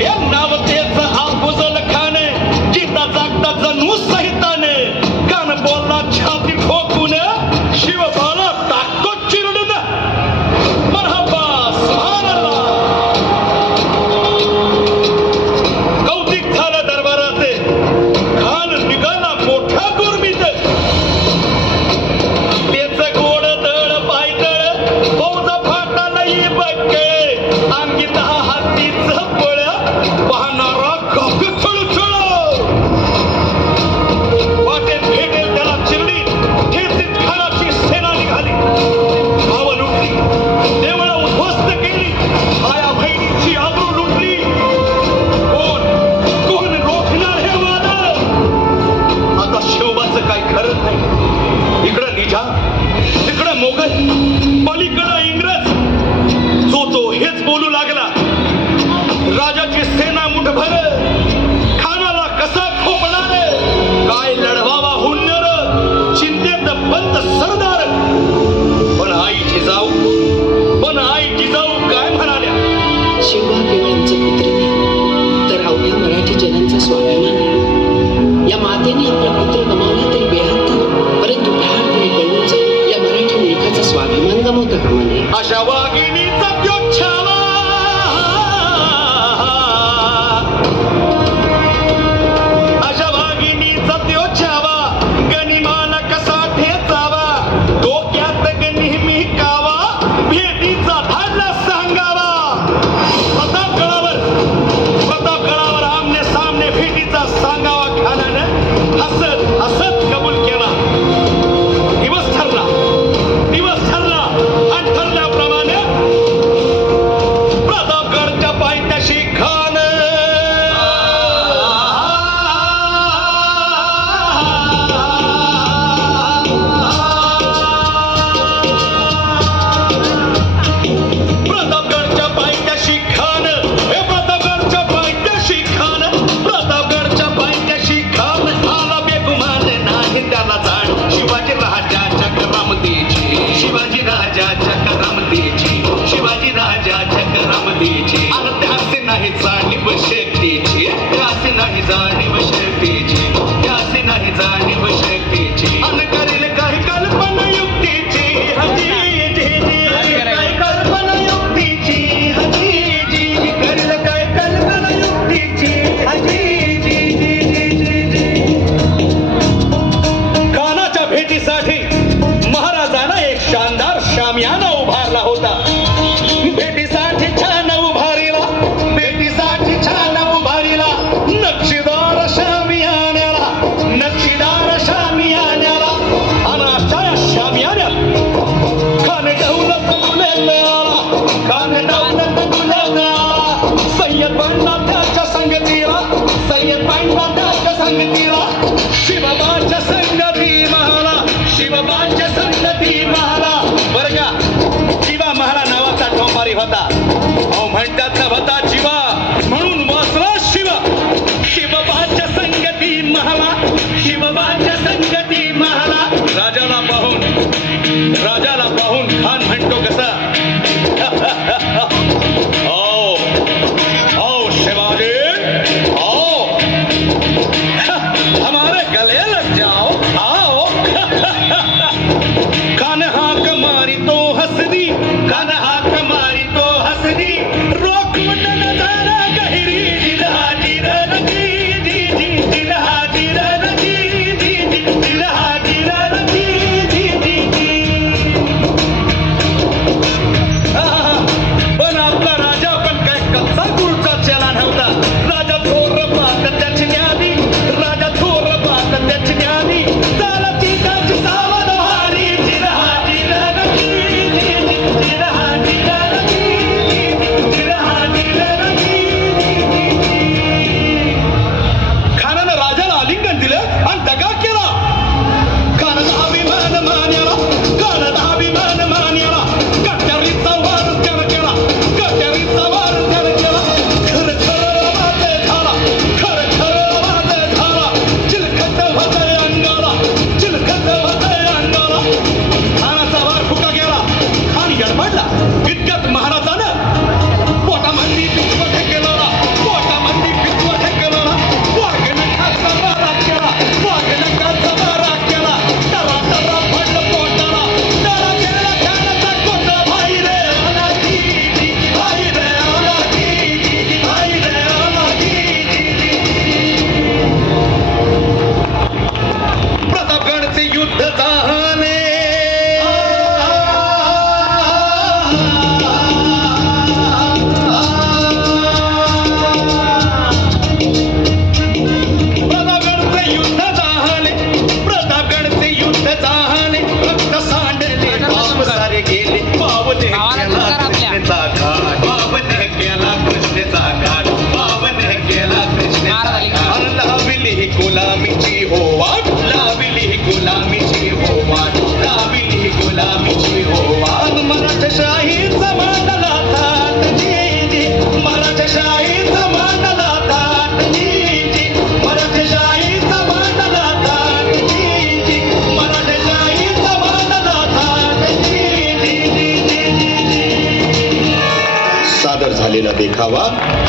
Eu não tem हेच बोलू लागला. राजाची सेना मुठभर. खानाला कसा खोपणार? काय लढा me tira, si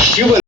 Чего?